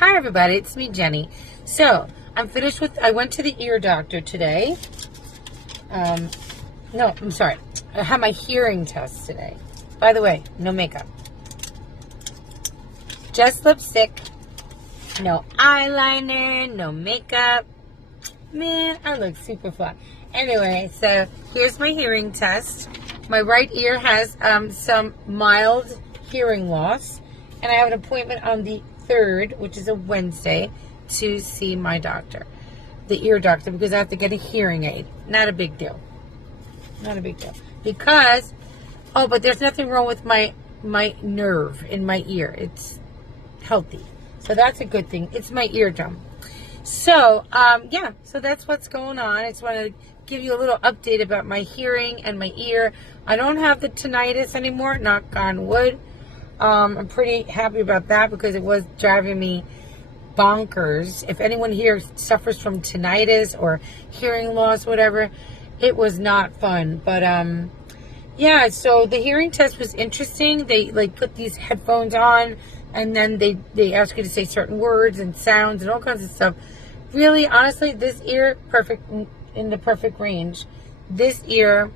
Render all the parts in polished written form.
Hi everybody, it's me, Jenny. So, I went to the ear doctor today. No, I'm sorry. I had my hearing test today. By the way, no makeup. Just lipstick. No eyeliner, no makeup. Man, I look super fly. Anyway, so here's my hearing test. My right ear has some mild hearing loss. And I have an appointment on the 3rd, which is a Wednesday, to see my doctor, the ear doctor, because I have to get a hearing aid. Not a big deal. Not a big deal. Because, but there's nothing wrong with my nerve in my ear. It's healthy. So that's a good thing. It's my eardrum. So, so that's what's going on. I just want to give you a little update about my hearing and my ear. I don't have the tinnitus anymore, knock on wood. I'm pretty happy about that because it was driving me bonkers. If anyone here suffers from tinnitus or hearing loss, whatever, it was not fun. But, so the hearing test was interesting. They, put these headphones on, and then they ask you to say certain words and sounds and all kinds of stuff. Really, honestly, this ear, in the perfect range. This ear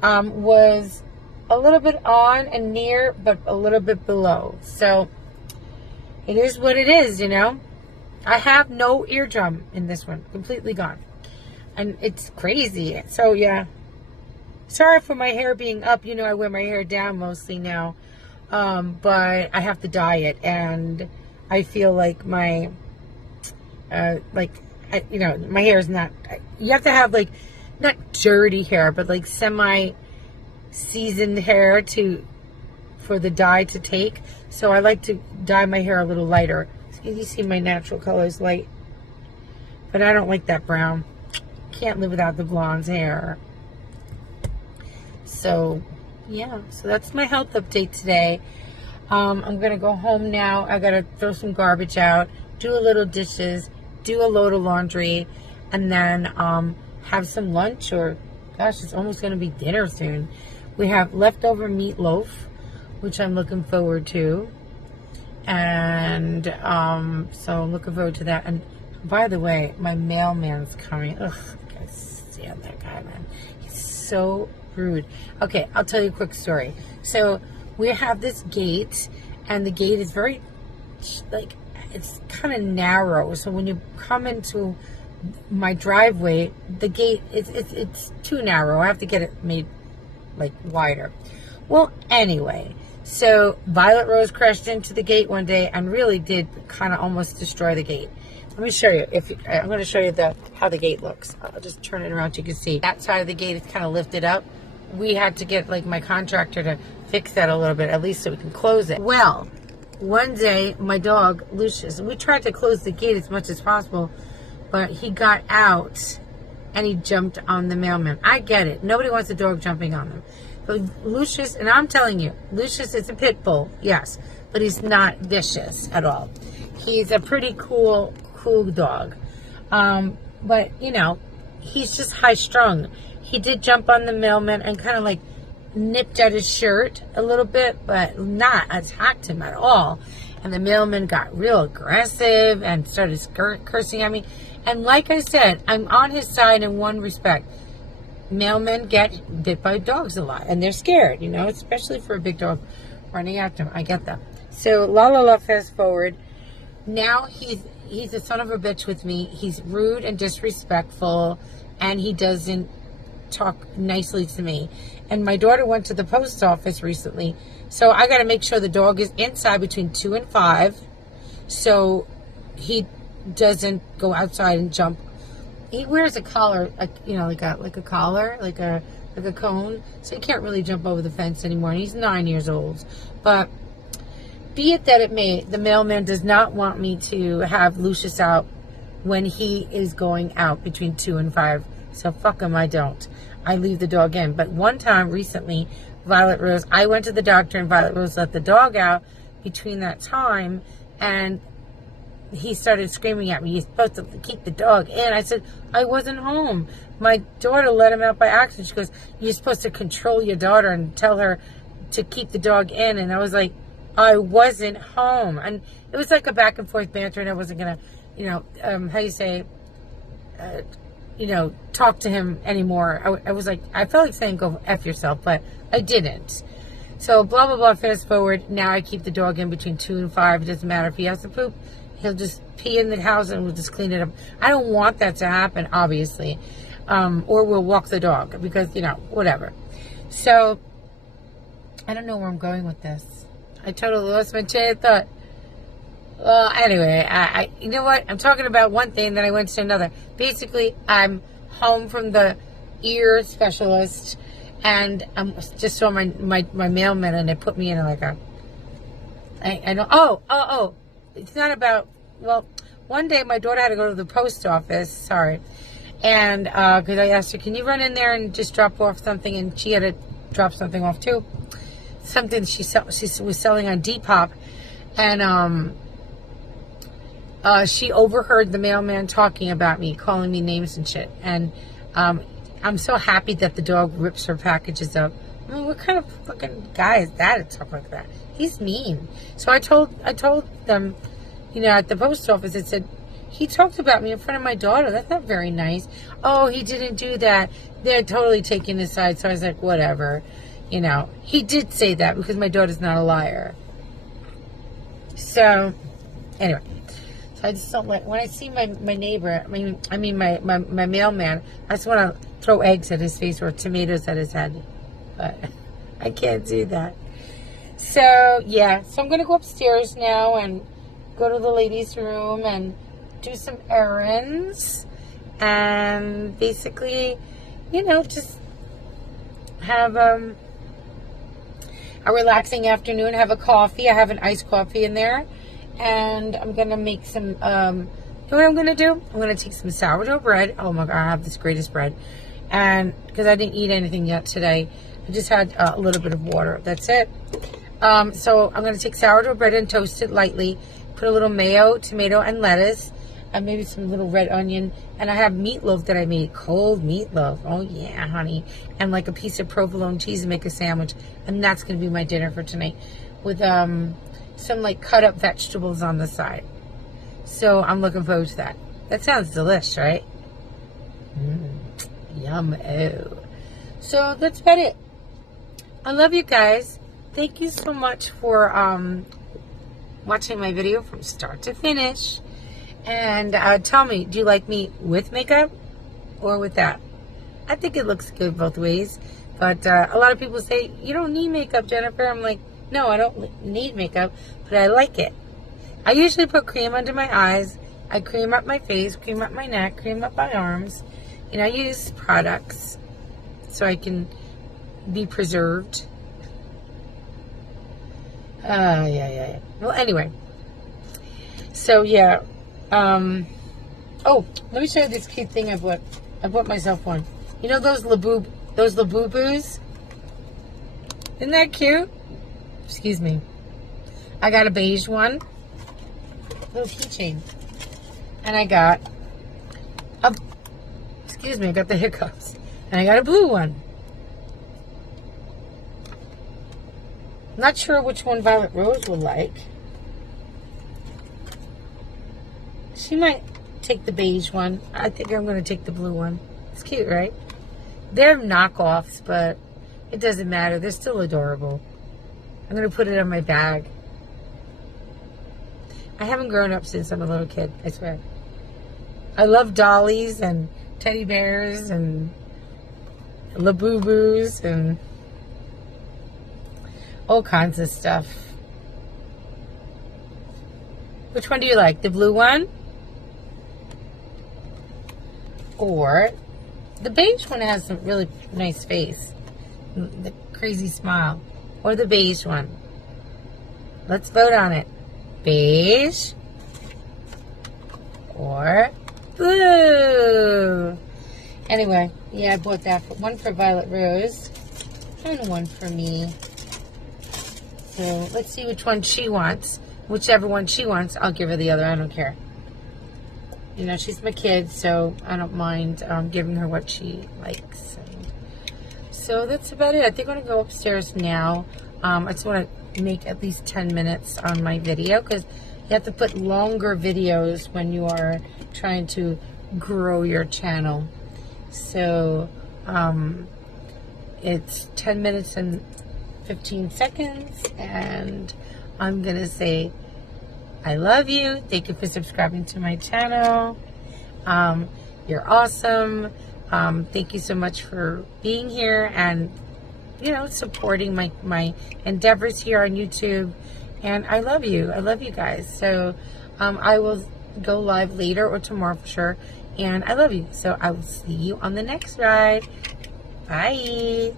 was a little bit on and near, but a little bit below. So it is what it is, you know. I have no eardrum in this one, completely gone. And it's crazy. So yeah, sorry for my hair being up. You know, I wear my hair down mostly now. But I have to dye it, and I feel like my my hair is not, you have to have not dirty hair, but semi seasoned hair for the dye to take. So I like to dye my hair a little lighter. You see my natural color is light, but I don't like that brown. Can't live without the blonde hair. So yeah, so that's my health update today. I'm gonna go home now. I gotta throw some garbage out, do a little dishes, do a load of laundry, and then have some lunch, or gosh, it's almost gonna be dinner soon. We have leftover meatloaf, which I'm looking forward to. And so I'm looking forward to that. And by the way, my mailman's coming. Ugh, I can't stand that guy, man. He's so rude. Okay, I'll tell you a quick story. So we have this gate, and the gate is very, it's kind of narrow. So when you come into my driveway, the gate, it's too narrow. I have to get it made wider. Well, anyway, so Violet Rose crashed into the gate one day and really did kind of almost destroy the gate. Let me show you. I'm going to show you how the gate looks. I'll just turn it around so you can see. That side of the gate is kind of lifted up. We had to get my contractor to fix that a little bit, at least so we can close it. Well, one day my dog Lucius, we tried to close the gate as much as possible, but he got out and he jumped on the mailman. I get it. Nobody wants a dog jumping on them. But Lucius, and I'm telling you, Lucius is a pit bull, yes, but he's not vicious at all. He's a pretty cool dog. But, he's just high strung. He did jump on the mailman and kind of nipped at his shirt a little bit, but not attacked him at all. And the mailman got real aggressive and started cursing at me. And like I said, I'm on his side in one respect. Mailmen get bit by dogs a lot, and they're scared, especially for a big dog running after them. I get that. So, fast forward. Now he's a son of a bitch with me. He's rude and disrespectful, and he doesn't talk nicely to me. And my daughter went to the post office recently, so I got to make sure the dog is inside between 2 and 5, so he doesn't go outside and jump. He wears a collar, like a collar, like a cone, so he can't really jump over the fence anymore. And he's 9 years old. But be it that it may, the mailman does not want me to have Lucius out when he is going out between 2 and 5. So fuck him, I don't. I leave the dog in. But one time recently, Violet Rose, I went to the doctor and Violet Rose let the dog out between that time, and he started screaming at me, "You're supposed to keep the dog in." I said, I wasn't home. My daughter let him out by accident. She goes, "You're supposed to control your daughter and tell her to keep the dog in." And I was like, I wasn't home. And it was like a back and forth banter, and I wasn't going to, how you say, talk to him anymore. I was like, I felt like saying go F yourself, but I didn't. So blah, blah, blah, fast forward. Now I keep the dog in between 2 and 5. It doesn't matter if he has to poop. He'll just pee in the house and we'll just clean it up. I don't want that to happen, obviously. Or we'll walk the dog because, whatever. So I don't know where I'm going with this. I totally lost my train of thought. Well, anyway, I you know what? I'm talking about one thing, then I went to another. Basically, I'm home from the ear specialist, and I just saw my mailman, and they put me in like a. I know. Oh! It's not about. Well, one day my daughter had to go to the post office. Sorry, and because I asked her, can you run in there and just drop off something, and she had to drop something off too. Something she was selling on Depop, and she overheard the mailman talking about me, calling me names and shit. And I'm so happy that the dog rips her packages up. I mean, what kind of fucking guy is that to talk like that? He's mean. So I told them, at the post office, it said, he talked about me in front of my daughter. That's not very nice. Oh, he didn't do that. They're totally taking his side. So I was like, whatever. He did say that because my daughter's not a liar. So, anyway. So I just don't let, when I see my neighbor, I mean my mailman, I just want to throw eggs at his face or tomatoes at his head. But I can't do that. So, yeah. So I'm going to go upstairs now and go to the ladies' room and do some errands. And basically, just have a relaxing afternoon, have a coffee. I have an iced coffee in there. And I'm going to make some, you know what I'm going to do? I'm going to take some sourdough bread. Oh my God, I have this greatest bread. And because I didn't eat anything yet today, I just had a little bit of water. That's it. So I'm going to take sourdough bread and toast it lightly. Put a little mayo, tomato, and lettuce. And maybe some little red onion. And I have meatloaf that I made. Cold meatloaf. Oh yeah, honey. And like a piece of provolone cheese and make a sandwich. And that's going to be my dinner for tonight. With, some like cut up vegetables on the side. So I'm looking forward to that. That sounds delish, right? Yum. Oh. So that's about it. I love you guys. Thank you so much for watching my video from start to finish. And tell me, do you like me with makeup or without? I think it looks good both ways. But a lot of people say, you don't need makeup, Jennifer. I'm like, no, I don't need makeup, but I like it. I usually put cream under my eyes. I cream up my face, cream up my neck, cream up my arms. I use products so I can be preserved. Yeah. Well, anyway. So, yeah. Oh, let me show you this cute thing I bought. I bought myself one. You know those Labubu's? Isn't that cute? Excuse me. I got a beige one. Little keychain. And I got a, excuse me, I got the hiccups. And I got a blue one. Not sure which one Violet Rose will like. She might take the beige one. I think I'm going to take the blue one. It's cute, right? They're knockoffs, but it doesn't matter. They're still adorable. I'm going to put it on my bag. I haven't grown up since I'm a little kid, I swear. I love dollies and teddy bears and Labubus and all kinds of stuff. Which one do you like? The blue one? Or the beige one has some really nice face. The crazy smile. Or the beige one. Let's vote on it. Beige or blue. Anyway, yeah, I bought that. One for Violet Rose and one for me. So let's see which one she wants. Whichever one she wants, I'll give her the other. I don't care. She's my kid, so I don't mind giving her what she likes. So that's about it. I think I'm going to go upstairs now. I just want to make at least 10 minutes on my video, because you have to put longer videos when you are trying to grow your channel. So it's 10 minutes and 15 seconds, and I'm gonna say I love you. Thank you for subscribing to my channel. You're awesome. Thank you so much for being here and, you know, supporting my endeavors here on YouTube. And I love you. I love you guys. So I will go live later or tomorrow for sure. And I love you. So I will see you on the next ride. Bye.